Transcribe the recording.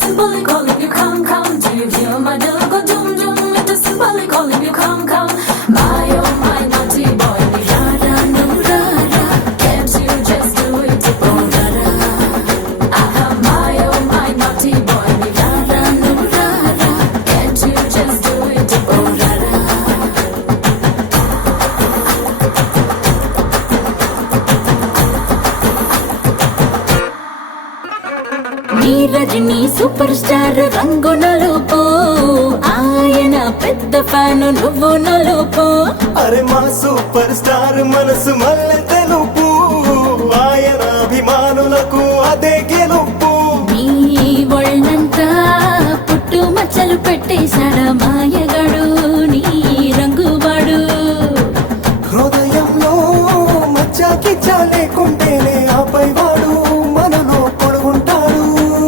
symbolic calling you come, come. Do you hear my dog go doom, doom? It is symbolic calling you come, come. My oh my naughty boy, ni rara no rara. Can't you just do it, oh rara? Aha, my oh my naughty boy, ni rara no rara. Can't you just do it, oh rara? నీరజని super star రంగు నలుపు ఆయన పెద్ద fan నువ్వు నలుపు అరే మా super star మనసు మల్లె తెలుపు ఆయన అభిమానులకు అదే గెలుపు